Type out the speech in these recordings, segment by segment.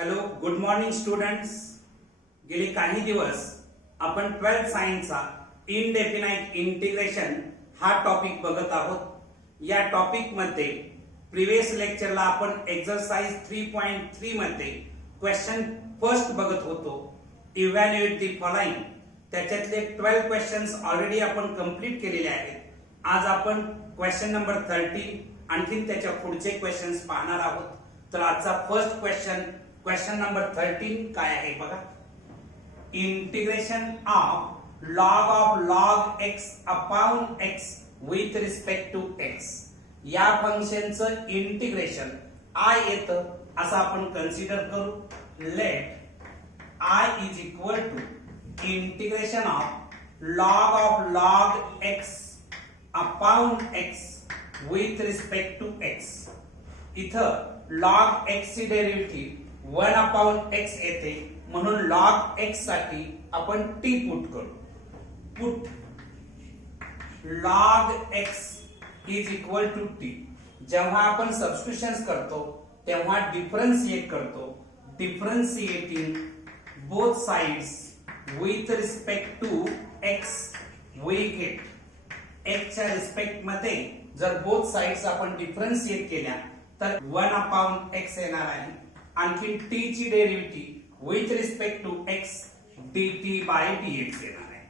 Hello, good morning students. गेली काही दिवस आपण 12th सायन्सचा इनडेफिनाइट इंटिग्रेशन हा टॉपिक बघत आहोत. या टॉपिक मध्ये प्रिव्हियस लेक्चरला आपण एक्सरसाइज 3.3 मध्ये क्वेश्चन फर्स्ट बघत होतो, इव्हॅल्युएट द फॉलोइंग. त्याच्यातले 12 क्वेश्चन्स ऑलरेडी आपण कंप्लीट केलेले आहेत. आज आपण क्वेश्चन नंबर 13 आणखी त्याच्या पुढचे क्वेश्चन्स पाहणार आहोत. तर आजचा फर्स्ट क्वेश्चन नंबर 13 काय आहे बघा. Integration of log x upon x with respect to x. या फंक्शनचं इंटिग्रेशन I येतं असं आपण कन्सिडर करू. Let I is equal to integration of log x upon x with respect to x. इथं log x ची डेरिव्हेटिव्ह 1 अपॉन x येते, म्हणून log x साठी आपण t पुट करू. Put log x is equal to t. जेव्हा आपण substitutions करतो तेव्हा डिफरन्शिएट करतो. Differentiating both sides with respect to x we get. x च्या रिस्पेक्ट मध्ये जर बोथ साइड्स आपण डिफरन्शिएट केल्या तर 1 अपॉन x येणार आहे. आणखी t ची derivative with respect to x dt by dx येणार आहे.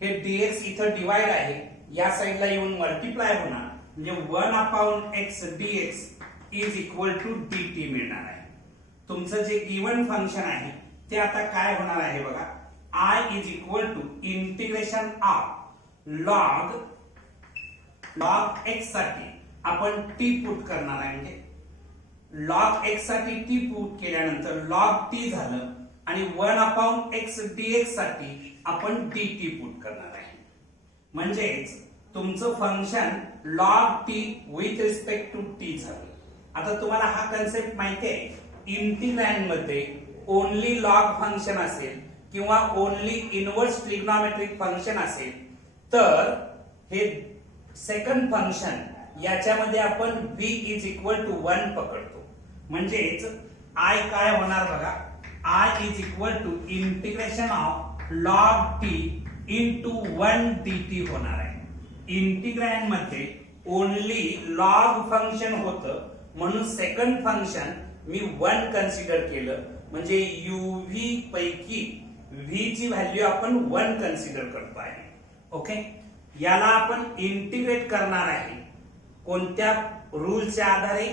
हे dx इथं डिवाइड आहे, या साइडला येऊन मल्टिप्लाय होणार, म्हणजे 1 upon x dx is equal to dt मिळणार आहे. तुमचं जे गिवन फंक्शन आहे ते आता काय होणार आहे बघा. I is equal to integration of log x साठी आपण t पुट करणार आहे. म्हणजे log x साठी t पुट केल्यानंतर log t झालं आणि 1 अपॉन x dx साठी आपण dt पुट करणार आहे. म्हणजेच तुमचं function log t with respect to t झालं. आता तुम्हाला हा कन्सेप्ट माहिती आहे, इंटिग्रँड मध्ये ओनली log फंक्शन असेल किंवा ओनली इनवर्स ट्रिग्नोमेट्रिक फंक्शन असेल तर हे सेकंड फंक्शन याच्यामध्ये आपण v इज इक्वल टू 1 पकडतो. म्हणजेच I काय होणार बघा. I is equal to integration of log t into 1 dt होणार आहे. इंटिग्रँड मध्ये ओनली log फंक्शन होतं, म्हणून सेकंड फंक्शन मी 1 कन्सिडर केलं. म्हणजे uv पैकी v ची व्हॅल्यू आपण 1 कन्सिडर करतो आहे. ओके, याला आपण इंटिग्रेट करणार आहे. कोणत्या रूलच्या आधारे?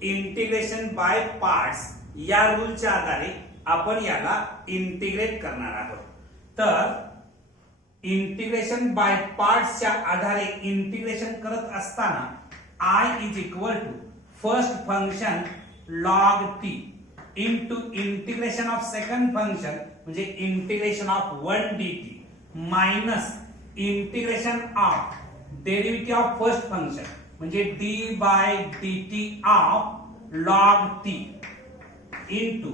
इंटिग्रेशन बाय पार्ट्स या रूलच्या आधारे आपण याला इंटिग्रेट करणार आहोत. तर इंटिग्रेशन बाय पार्ट्सच्या आधारे इंटिग्रेशन करत असताना I is equal to first function log t into integration of second function म्हणजे integration of 1 dt minus integration of derivative of first function म्हणजे d by dt of log t into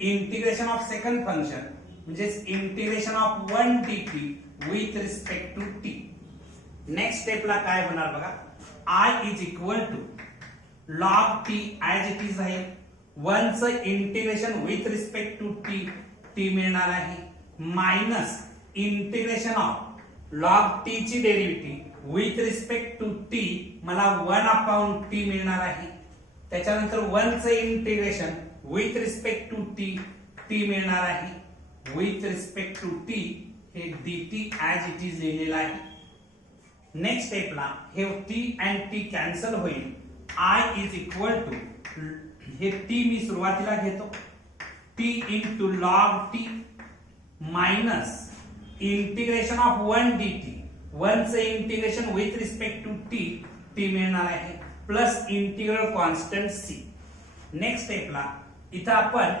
integration of second function म्हणजे integration of 1 dt with respect to t. Next स्टेपला काय होणार बघा. I is equal to log t as it is आहे. 1 चं integration with respect to t मिळणार आहे, minus integration of log t ची derivative with respect to t मला 1 अपॉन t मिळणार आहे. त्याच्यानंतर 1 चं integration with respect to t मिळणार आहे. विथ रिस्पेक्ट टू t हे dt ऍज इट इज लिहिलेलं आहे. नेक्स्ट स्टेपला हे t and t कॅन्सल होईल. I इज इक्वल टू हे t मी सुरुवातीला घेतो t into log t minus integration of 1 dt 1 चे integration with respect to t मिळणार आहे, plus integral constant c. Next स्टेपला इथं आपण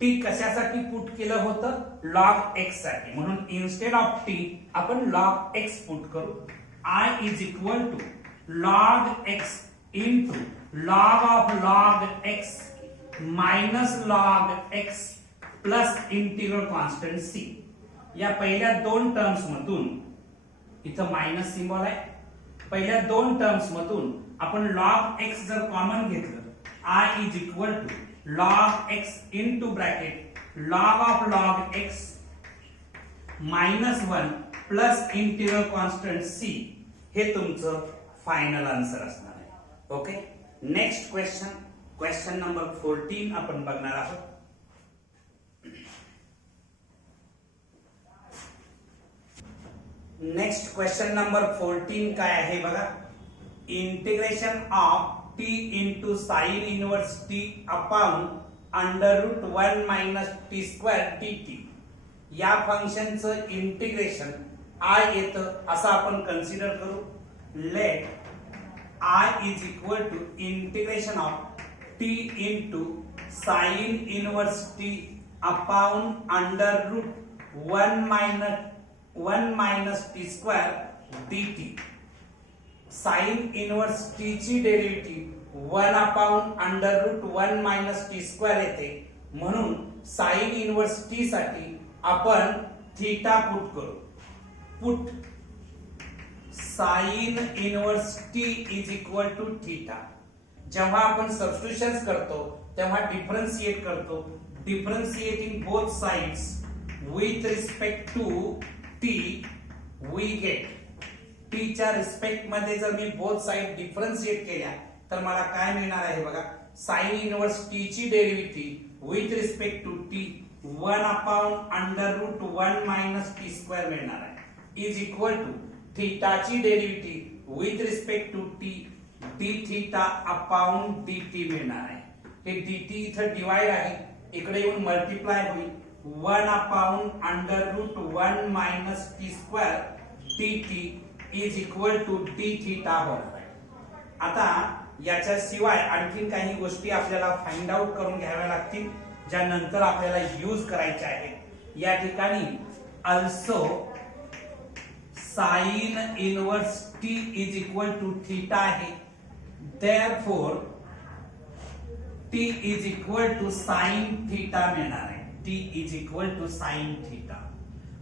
t कशासाठी पुट केलं होतं? log x साठी, म्हणून इन्स्टेड ऑफ t आपण log x पुट करू. I is equal to log x into log ऑफ log x minus log x plus integral constant c. या पहिल्या दोन टर्म्स मधून इथं मायनस सिंबल आहे. पहिल्या दोन टर्म्स मधून आपण log x जर कॉमन घेतलं I is equal to log x into bracket log x -1 plus integral constant c हे तुमचं फायनल आन्सर असणार आहे. ओके, नेक्स्ट क्वेश्चन नंबर 14 आपण बघणार आहोत. नेक्स्ट क्वेश्चन नंबर 14 काय आहे बघा. Integration of t into sine inverse t upon √1 minus t square dt या फंक्शनचं इंटिग्रेशन I येतं असं आपण कन्सिडर करू. Let I is equal to integration of t into sine inverse t upon √1 minus t square dt. Sine inverse t ची derivative 1 upon √1 minus t square येते, म्हणून sine inverse t साठी आपण theta put करू. Put sine inverse t is equal to theta. जेव्हा आपण substitutions करतो तेव्हा डिफरन्शिएट करतो. Differentiating both sides with respect to t we get. t च्या रिस्पेक्ट मध्ये जर मी बोथ साइड डिफरन्शिएट केल्या तर मला काय मिळणार आहे बघा. साइन इनवर्स t ची derivative with respect to t 1 upon √1 minus t square मिळणार आहे, इज इक्वल टू थीटा ची derivative with respect to t d theta upon dt मिळणार आहे. हे dt इथं डिवाइड आहे, इकडे येऊन मल्टिप्लाय होईल. 1 upon √1 minus t square dt is equal to d theta होणार आहे. आता याच्याशिवाय आणखीन काही गोष्टी आपल्याला फाइंड आउट करून घ्याव्या लागतील, ज्या नंतर आपल्याला यूज करायच्या आहेत. या ठिकाणी also sine inverse t is equal to theta आहे. Therefore t is equal to sine theta मिळणार आहे. t is equal to sine theta.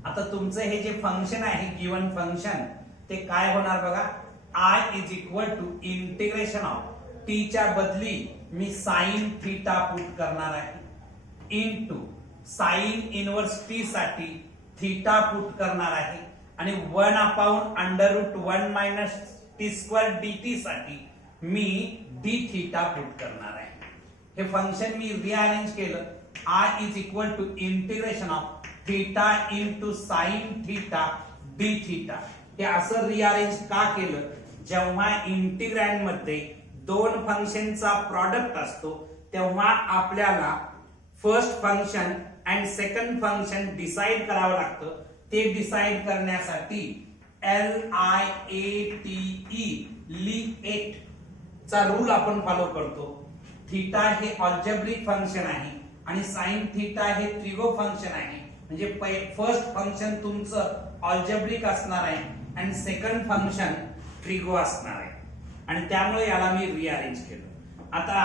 आता तुमचं हे जे फंक्शन आहे गिवन फंक्शन ते काय होणार बघा. I is equal to integration of t च्या बदली मी साइन थीटा पुट करणार आहे इनटू साइन इनवर्स t साठी थीटा पुट करणार आहे आणि 1 upon √1 minus t square dt साठी मी d थीटा पुट करणार आहे. हे फंक्शन मी रिअरेंज केलं. I is equal to integration of theta into sine theta d theta. हे असं रिअरेंज का केलं. जेव्हा इंटिग्रँड मध्ये दोन फंक्शनचा प्रॉडक्ट असतो तेव्हा आपल्याला first function and second function decide करावं लागतं. ते डिसाइड करण्यासाठी LIATE चा रूल आपण फॉलो करतो. थीटा हे अल्जेब्रिक फंक्शन आहे आणि साइन थीटा हे त्रिगो फंक्शन आहे. म्हणजे फर्स्ट फंक्शन तुमचं अल्जेब्रिक असणार आहे आणि सेकंड फंक्शन ट्रिगो असणार आहे आणि त्यामुळे याला मी रिअरेंज केलं. आता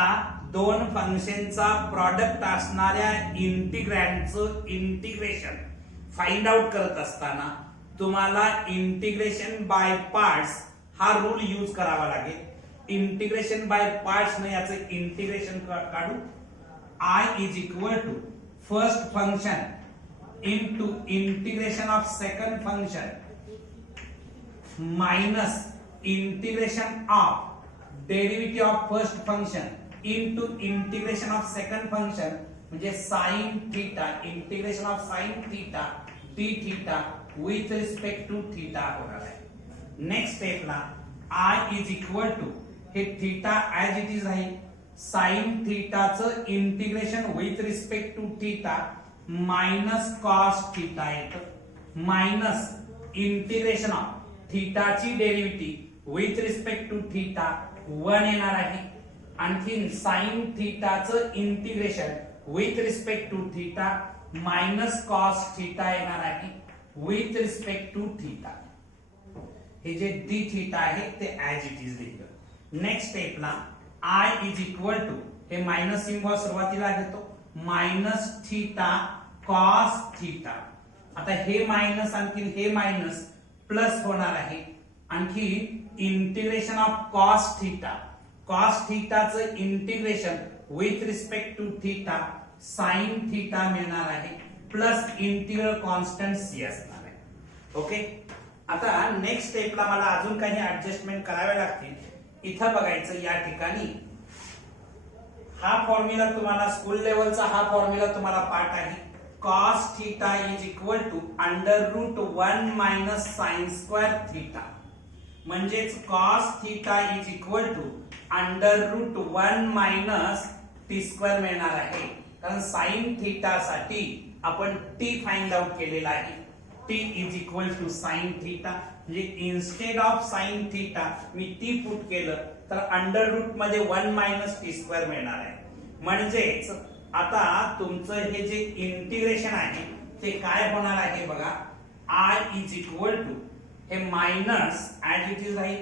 दोन फंक्शनचा प्रॉडक्ट असणाऱ्या इंटिग्रँडचं इंटिग्रेशन फाइंड आउट करत असताना तुम्हाला इंटिग्रेशन बाय पार्ट्स हा रूल यूज करावा लागेल. इंटिग्रेशन बाय पार्ट्स ने याचं इंटिग्रेशन काढू. I is equal to first function into integration of second function minus integration of derivative of first function into integration of second function म्हणजे sin theta integration of sin theta d theta with respect to theta होणार आहे. Next स्टेपला I is equal to हे theta as it is आहे. sin थीटाचं integration with respect to theta minus cos theta येतं minus integration of थीटाची derivative with respect to theta 1 येणार आहे. आणखीन साइन थीटाचं integration with respect to theta minus cos theta येणार आहे विथ रिस्पेक्ट टू थीटा. हे जे डी थीटा आहे ते ऍज इट इज लिहिलं. नेक्स्ट स्टेपला I इज इक्वल टू हे मायनस सिम्बॉल सुरुवातीला घेतो मायनस थीटा कॉस थीटा. आता हे मायनस आणखी हे मायनस प्लस होणार आहे. आणखी integration of cos theta. Cos थीटाचं integration with respect to theta sine theta मिळणार आहे प्लस इंटिग्रल कॉन्स्टंट सी असणार आहे. ओके, आता नेक्स्ट स्टेपला मला अजून काही ऍडजस्टमेंट करावे लागतील. इथं बघायचं, या ठिकाणी हा फॉर्म्युला तुम्हाला स्कूल लेवलचा हा फॉर्म्युला तुम्हाला पाठ आहे. cos theta is equal to √1 minus sine square theta, म्हणजेच cos theta is equal to √1 minus T square मिळणार आहे. कारण साइन थीटा साठी आपण t फाइंड आउट केलेला आहे. t is equal to sine theta, म्हणजे इन्स्टेड ऑफ साइन थीटा मी t पुट केलं तर अंडर रूट मध्ये 1 मायनस टी स्क्वेअर मिळणार आहे. म्हणजेच आता तुमचं हे जे इंटिग्रेशन आहे ते काय होणार आहे बघा, i इज इक्वल टू हे मायनस ऍज इट इज आहे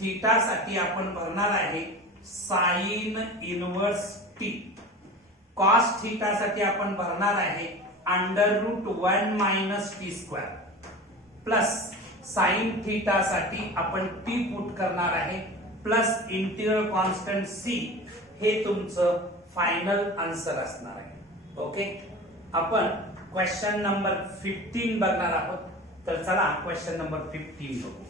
थीटा साठी आपण भरणार आहे sine inverse T. Cos theta साठी आपण भरणार आहे √1 minus T square plus sine theta साठी आपण टी पुट करणार आहे प्लस इंटिग्रल कॉन्स्टंट सी. हे तुमचं फायनल आन्सर असणार आहे. ओके, आपण क्वेश्चन नंबर 15 बघणार आहोत. तर चला क्वेश्चन नंबर 15 बघू.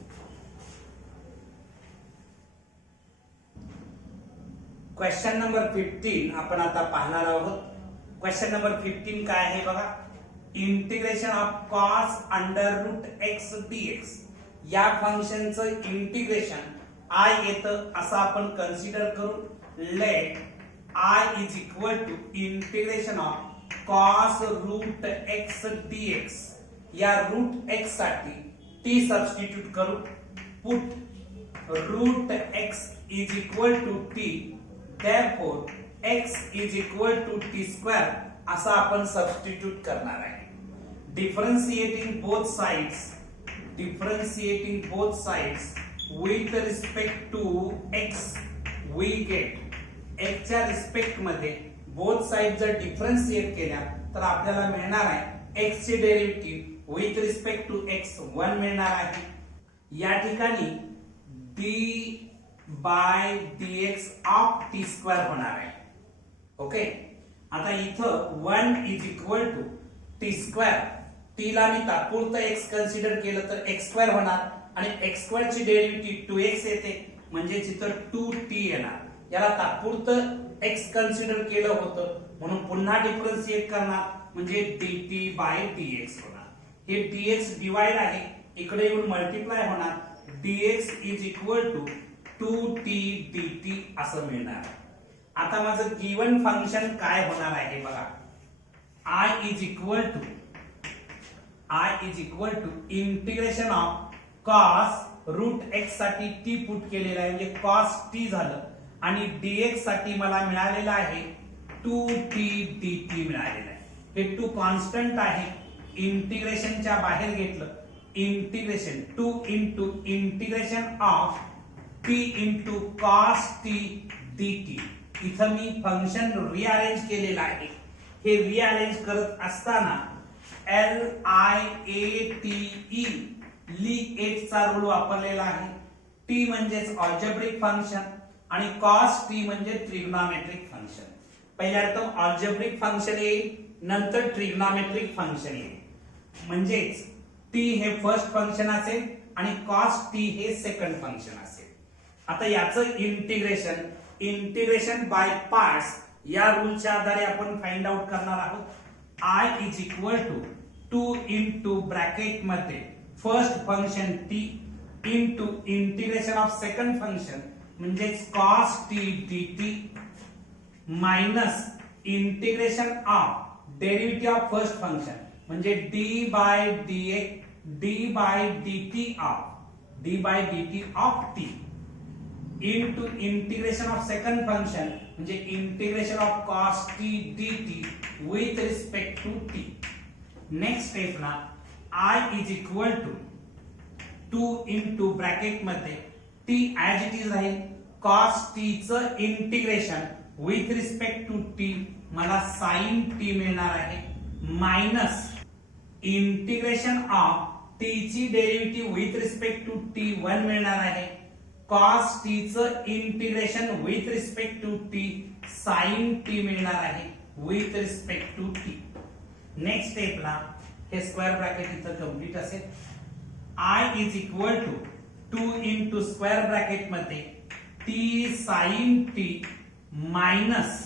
क्वेश्चन नंबर 15 आपण आता पाहणार आहोत. क्वेश्चन नंबर 15 काय आहे बघा, integration of cos √x dx. या फंक्शनचं इंटिग्रेशन i येतं असं आपण कन्सिडर करू. Let i is equal to integration of cos √x dx. या √x साठी t सबस्टिट्यूट करू. Put √x is equal to t, therefore x is equal to t square असं आपण सबस्टिट्यूट करणार आहे. Differentiating both sides with respect to x, we get x च्या respect मध्ये both side जर डिफरन्शिएट केल्या तर आपल्याला मिळणार आहे x चे derivative with respect to x 1 मिळणार आहे. या ठिकाणी d/dx ऑफ t स्क्वेअर होणार आहे. ओके, आता इथं 1 is equal to T square. t ला मी तात्पुरतं x कन्सिडर केलं तर x स्क्वेअर होणार आणि x स्क्वेअर ची डेरिव्हेटिव्ह 2x येते, म्हणजे इथं 2t येणार. याला तात्पुरतं x कन्सिडर केलं होतं म्हणून पुन्हा डिफरन्शिएट करणार, म्हणजे dt/dx होणार. हे dx डिवाइड आहे, इकडे येऊन मल्टिप्लाय होणार. dx is equal to 2t dt असं मिळणार. आता माझं गिवन फंक्शन काय होणार आहे बघा, i is equal to integration of cos √x साठी t पुट केलेला आहे, म्हणजे cos t झालं आणि dx साठी मला मिळालेला आहे 2t dt मिळालेला आहे. हे 2 कॉन्स्टंट आहे, इंटिग्रेशनच्या बाहेर घेतलं. Integration 2 into integration of t into cos t dt. इथं मी फंक्शन रिअरेंज केलेलं आहे. हे रिअरेंज करत असताना LIATE लीएट चा रूल वापरलेला आहे. t म्हणजेच अल्जेब्रिक फंक्शन आणि cos t म्हणजे ट्रिग्नोमेट्रिक फंक्शन. पहिल्यांदा अल्जेब्रिक फंक्शन येईल, नंतर ट्रिग्नोमेट्रिक फंक्शन येईल. म्हणजेच t हे फर्स्ट फंक्शन असेल आणि cos t हे सेकंड फंक्शन असेल. आता याचं इंटिग्रेशन बाय पार्ट्स या रूलच्या आधारे आपण फाइंड आउट करणार आहोत. i is equal to 2 into bracket मध्ये first function t into integration of second function म्हणजेच cos t dt minus integration of derivative of first function म्हणजे d/dt of t into integration of second function म्हणजे integration of cos t dt with respect to t. Next step ना i is equal to 2 into bracket मध्ये t as it is राहील. cos t चं integration with respect to t मला sin t मिळणार आहे minus integration of t ची derivative with respect to t 1 मिळणार आहे. cos t चं integration with respect to t sine T मिळणार आहे with respect to T. Next स्टेपला हे स्क्वेअर ब्रॅकेट इथं कंप्लीट असेल. I is equal to 2 into square bracket मध्ये T sine T minus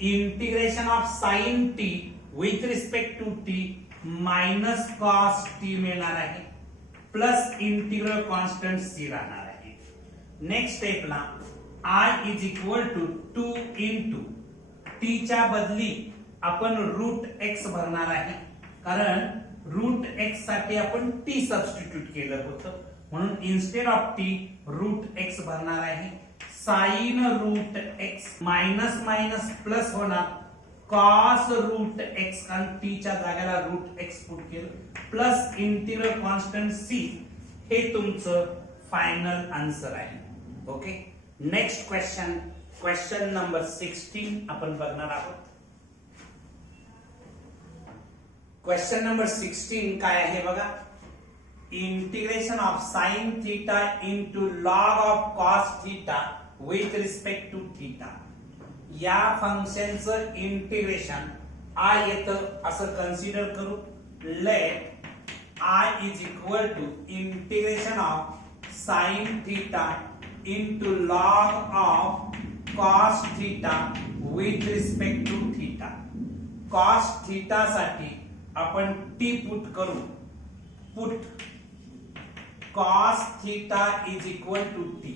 integration of sine T with respect to T minus cos T मिळणार आहे plus integral constant C राहणार आहे. Next स्टेपला I is equal to 2 into T च्या बदली आपण route X भरणार आहे, कारण रूट एक्स साठी आपण टी सबस्टिट्यूट केलं होतं, म्हणून instead of T root X भरणार आहे. Sine root X minus minus plus होणार कॉस रूट एक्स, कारण टी च्या जागेला रूट एक्स पुट केलं प्लस इंटिग्रल कॉन्स्टंट सी. हे तुमचं फायनल आन्सर आहे. Okay, next question, question number 16 आपण बघणार आहोत. क्वेश्चन नंबर 16 काय आहे बघा. Integration of sine theta into log of cos theta with respect to theta. या फंक्शनचं इंटिग्रेशन आय येतं असं कन्सिडर करू. Let I is equal to integration of sine theta into log of cos theta with respect to theta. Cos theta साठी आपण T put करू. Put cos theta is equal to T.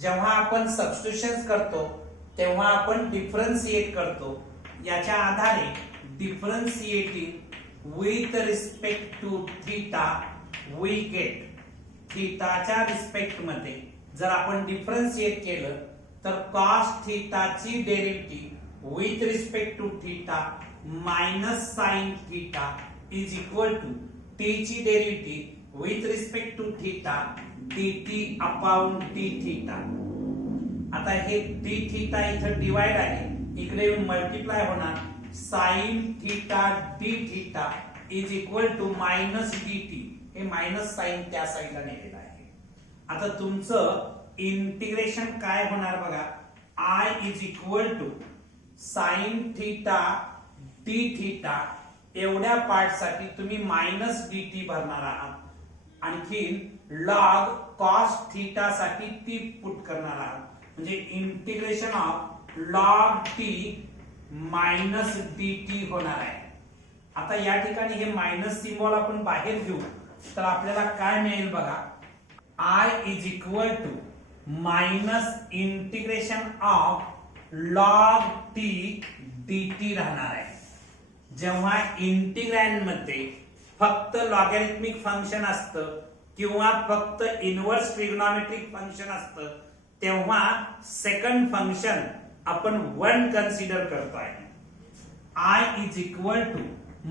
जेव्हा आपण substitutions करतो तेव्हा आपण differentiate करतो. याच्या आधारे differentiating with respect to theta we get. थीटाच्या रिस्पेक्ट मध्ये जर आपण डिफरन्शिएट केलं तर कॉस थीटाची derivative with respect to theta minus sine theta is equal to T ची derivative with respect to theta dt upon D theta. आता हे डी थीटा इथं डिवाइड आहे, इकडे मल्टिप्लाय होणार sine theta D theta is equal to minus dt. हे minus sine त्या साइडला नेलेलं आहे. आता तुमचं इंटिग्रेशन काय होणार बघा. I is equal to sine theta D theta एवढ्या पार्ट साठी तुम्ही मायनस dt भरणार आहात. आणखी लॉग कॉस थीटा साठी टी पुट करणार आहात, म्हणजे integration of log T minus dt होणार आहे. आता या ठिकाणी हे मायनस सिम्बॉल आपण बाहेर घेऊ तर आपल्याला काय मिळेल बघा. I is equal to minus integration of log T dt राहणार आहे. जेव्हा इंटिग्रँड मध्ये फक्त लॉगॅरिथमिक फंक्शन असतं किंवा फक्त इनव्हर्स ट्रिग्नॉमेट्रिक फंक्शन असतं तेव्हा सेकंड फंक्शन आपण 1 कन्सिडर करतो आहे. I is equal to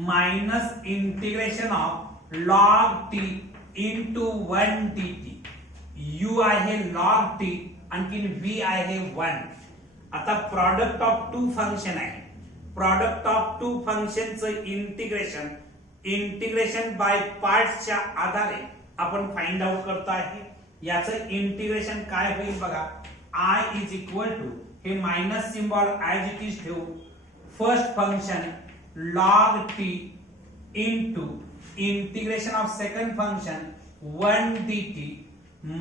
minus integration of log t into 1 dt. u आहे लॉग टी आणखी v आहे 1. आता प्रॉडक्ट ऑफ टू फंक्शन आहे. प्रॉडक्ट ऑफ टू फंक्शनचं इंटिग्रेशन बाय पार्ट्सच्या आधारे आपण फाइंड आउट करतो आहे. याचं इंटिग्रेशन काय होईल बघा. आय इज इक्वल टू हे minus symbol as it is ठेवू. First function log t into integration of second function 1 dt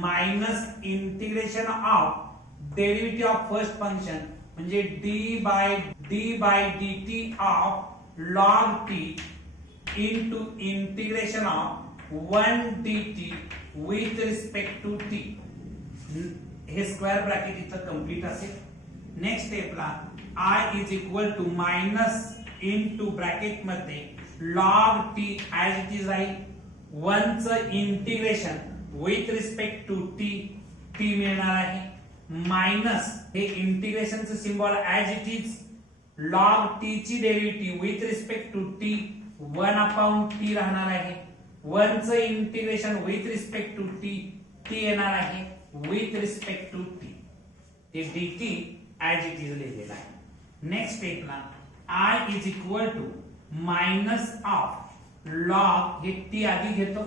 minus integration of derivative of first function म्हणजे d by dt of log t into integration of 1 dt with respect to t. हे square bracket इथं complete असेल. Next स्टेपला i is equal to minus into bracket मध्ये log t as it is राहील. 1 चं integration with respect to t मिळणार आहे minus हे इंटिग्रेशनचं symbol as it is log t ची derivative with respect to t 1 upon t राहणार आहे. 1 चं integration with respect to t येणार आहे विथ रिस्पेक्ट टू t. ते dt ऍज इट इज लिहिलेलं आहे. नेक्स्ट स्टेपला i is equal to minus of log हे t आधी घेतो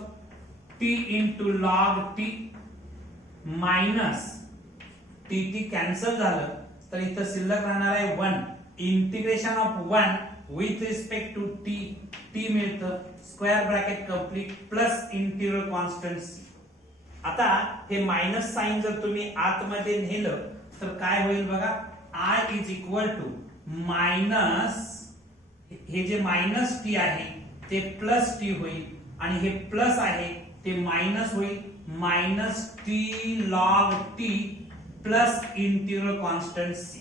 t into log t minus t cancel झालं तर इथं शिल्लक राहणार आहे 1. Integration of 1 with respect to t, t मिळतं, square bracket complete plus integral constant C. आता हे मायनस साइन जर तुम्ही आतमध्ये नेलं तर काय होईल बघा, I is equal to minus, हे जे मायनस टी आहे ते प्लस टी होईल आणि हे प्लस आहे ते मायनस होईल, minus t log t plus integral constant C.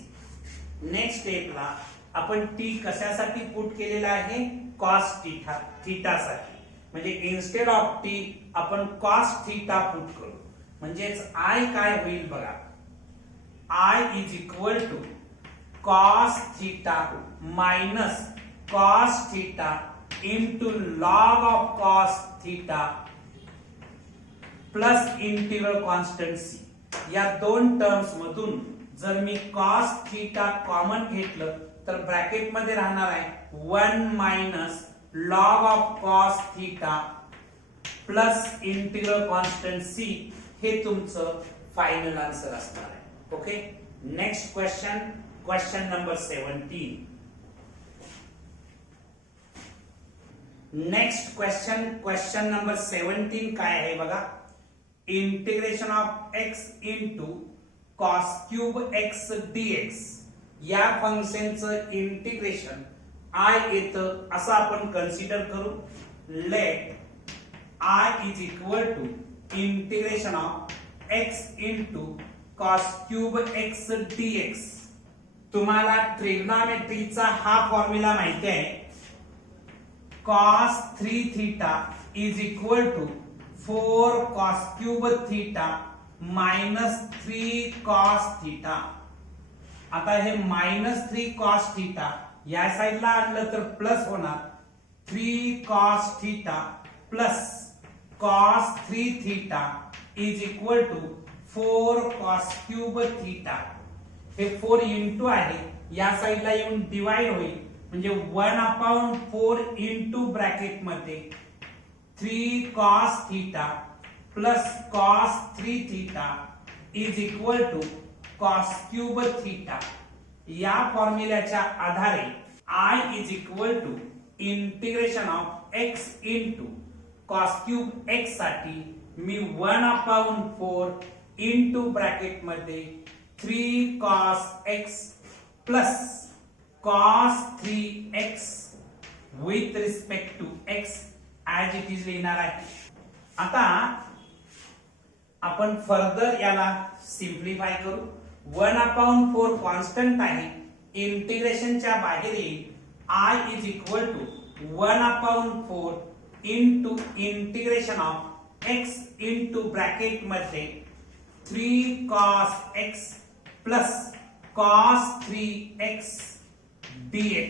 Next स्टेपला आपण टी कशासाठी पुट केलेला आहे, कॉस थीटा, थीटासाठी. म्हणजे इन्स्टेड ऑफ टी आपण कॉस थीटा पुट करू. म्हणजेच आय काय होईल बघा, I is equal to cos theta minus cos theta into log of cos theta plus integral constant C. या दोन टर्म्स मधून जर मी कॉस थीटा कॉमन घेतलं तर ब्रॅकेट मध्ये राहणार आहे 1 minus log of cos theta plus integral constant C. हे तुमचं फायनल आन्सर असणार आहे. Okay, next question, question number 17. Next question, question number 17 काय आहे बघा, integration of x into cos cube x dx. या फंक्शनचं इंटिग्रेशन I येतं असं आपण कन्सिडर करू. Let I is equal to integration of x into cos cube x dx. तुम्हाला ट्रिग्नोमेट्रीचा हा फॉर्म्युला माहिती आहे, cos 3 theta is equal to 4 cos cube theta minus 3 cos theta. आता हे मायनस 3 cos थीटा या साइडला आणलं तर प्लस होणार 3 cos theta plus cos 3 theta is equal to 4 cos cube theta. हे 4 इंटू आहे, या साइडला येऊन डिवाइड होईल म्हणजे 1/4 इंटू ब्रॅकेट मध्ये 3 cos theta plus cos 3 theta is equal to cos cube theta. या फॉर्म्युल्याच्या आधारे I is equal to integration of x into cos cube x साठी मी 1/4 इंटू ब्रॅकेट मध्ये 3 cos x plus cos 3x with respect to x as it is लिहिणार आहे. आता आपण further याला सिंप्लिफाय करू. 1/4 कॉन्स्टंट आहे, इंटिग्रेशनच्या बाहेर येईल. I is equal to 1/4 into integration of x into bracket मध्ये 3 cos x plus cos 3x dx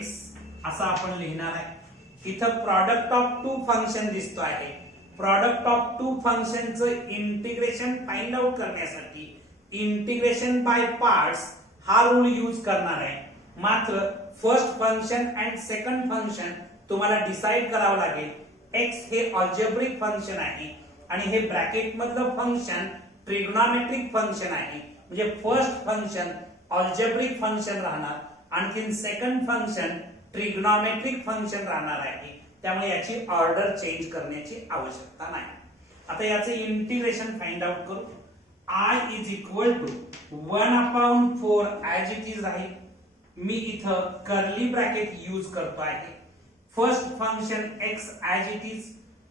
असं आपण लिहिणार आहे. इथं प्रॉडक्ट ऑफ टू फंक्शन दिसतो आहे. प्रॉडक्ट ऑफ टू फंक्शनचं इंटिग्रेशन फाइंड आउट करण्यासाठी इंटिग्रेशन बाय पार्ट्स हा रूल यूज करणार आहे. मात्र first function and second function तुम्हाला डिसाइड करावं लागेल. x हे अल्जेब्रिक फंक्शन आहे आणि हे ब्रॅकेट मधलं फंक्शन ट्रिग्नोमेट्रिक फंक्शन आहे. म्हणजे फर्स्ट फंक्शन अल्जेब्रिक फंक्शन राहणार, आणखीन सेकंड फंक्शन ट्रिग्नोमेट्रिक फंक्शन राहणार आहे. त्यामुळे याची ऑर्डर चेंज करण्याची आवश्यकता नाही. आता याचे इंटिग्रेशन फाइंड आउट करू. I is equal to 1/4 as it is राहील. मी इथं कर्ली ब्रॅकेट यूज करतो आहे. First function x as it is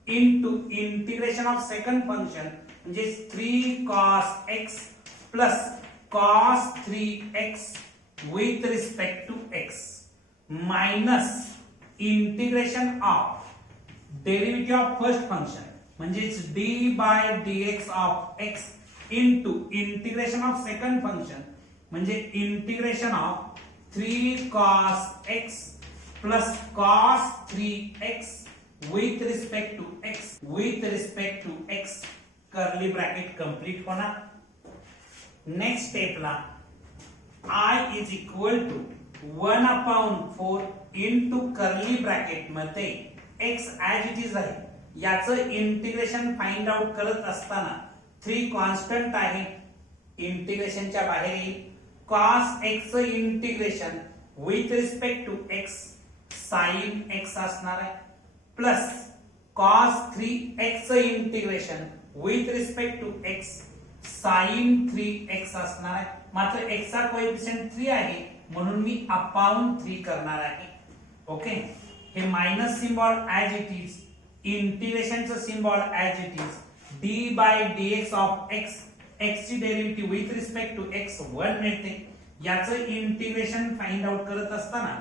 into integration of second function म्हणजे 3 cos x plus cos 3x with respect to x minus integration of derivative of first function म्हणजे d by dx of x into integration of second function म्हणजे integration of 3 cos x plus cos 3x with respect to x with respect to x curly bracket complete होणार. Next स्टेपला I is equal to 1/4 into curly bracket मध्ये x as it is आहे. याचं integration find out करत असताना 3 constant आहे, इंटिग्रेशनच्या बाहेर येईल. cos x integration with respect to x sin x असणार आहे plus cos 3x integration with respect to x sin 3x असणार आहे. मात्र x चा कोएफिशिएंट 3 आहे म्हणून मी अपॉन 3 करणार आहे. ओके, हे minus symbol as it is, इंटिग्रेशनचं symbol as it is, d by dx of x, x ची derivative with respect to x 1 मिळते. याचं इंटिग्रेशन फाइंड आउट करत असताना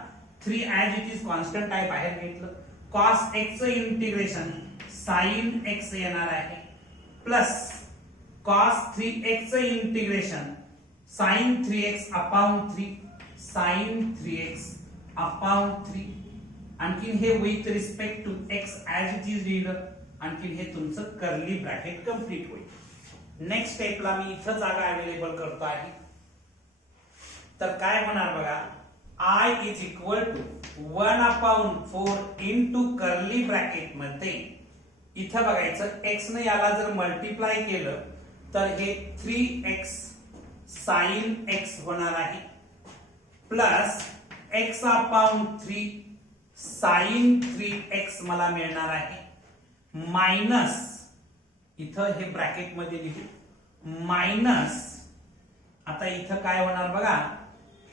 3 ऍज इट इज कॉन्स्टंट आहे बाहेर घेतलं. cos x integration sin x येणार आहे plus cos 3x integration sin 3x upon 3 sin 3x upon 3. आणखी हे with respect to x as it is लिहिलं. आणखी हे तुमचं कर्ली ब्रॅकेट कंप्लीट होईल. नेक्स्ट स्टेपला मी इथं जागा अवेलेबल करतो आहे. तर काय होणार बघा, I is equal to 1 upon 4 into curly bracket मध्ये इथं बघायचं x ने याला जर मल्टिप्लाय केलं तर हे 3x sin x होणार आहे plus x upon 3 sin 3x मला मिळणार आहे मायनस इथं हे ब्रॅकेट मध्ये लिहू मायनस. आता इथं काय होणार बघा,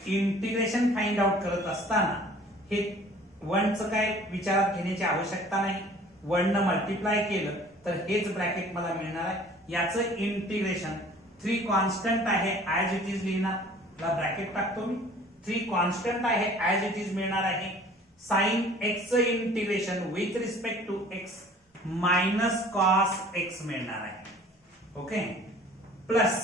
इंटिग्रेशन फाइंड आउट करत असताना हे 1 चं काय विचारात घेण्याची आवश्यकता नाही. 1 न मल्टिप्लाय केलं तर हेच ब्रॅकेट मला मिळणार आहे. याचं इंटिग्रेशन 3 कॉन्स्टंट आहे ऍज इट इज लिहिणार, ला ब्रॅकेट टाकतो मी. 3 कॉन्स्टंट आहे ऍज इट इज मिळणार आहे. sin x चं integration with respect to x minus cos x मिळणार आहे. ओके, प्लस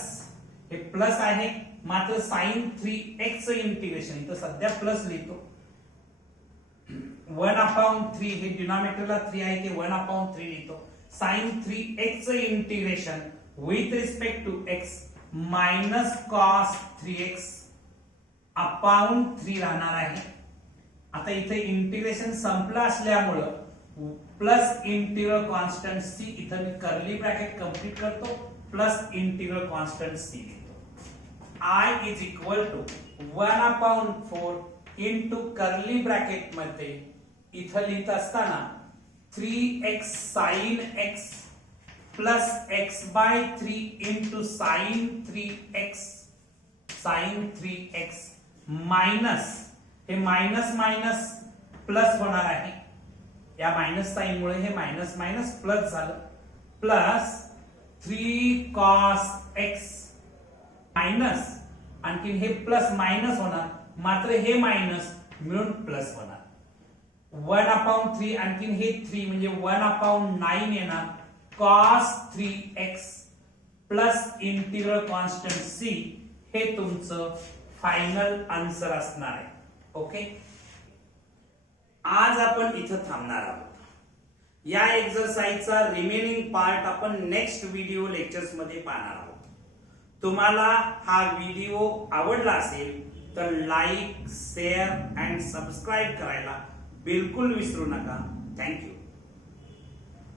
हे प्लस आहे मात्र sin 3x इंटिग्रेशन इथं सध्या प्लस लिहितो. 1 अपॉन 3 हे डिनॉमिनेटरला 3 आहे ते 1 अपॉन 3 लिहितो. sin 3x integration with respect to x minus cos 3x upon 3 राहणार आहे. आता इथे इंटिग्रेशन संपलं असल्यामुळं प्लस इंटिग्रल कॉन्स्टंट c इथं मी कर्ली ब्रॅकेट कंप्लीट करतो प्लस इंटिग्रल कॉन्स्टंट c घेतो. I is equal to 1 upon 4 into curly bracket मध्ये इथं लिहित असताना 3x sin x plus x by 3 into sin 3x minus हे मायनस मायनस प्लस होणार आहे. या मायनस साइन मुळे हे मायनस मायनस प्लस झालं प्लस 3 cos x मायनस आणखी हे प्लस मायनस होणार मात्र हे मायनस मिळून प्लस होणार. 1 अपॉन 3 आणखी हे 3 म्हणजे 1 अपॉन 9 येणार cos 3x plus integral constant c हे तुमचं फायनल आन्सर असणार आहे. ओके, आज आपण इथं थांबणार आहोत. या एक्सरसाइजचा रिमेनिंग पार्ट आपण नेक्स्ट व्हिडिओ लेक्चर्स मध्ये पाहणार आहोत. तुम्हाला हा व्हिडिओ आवडला असेल तर लाईक, शेअर अँड सबस्क्राईब करायला बिलकुल विसरू नका. थँक्यू.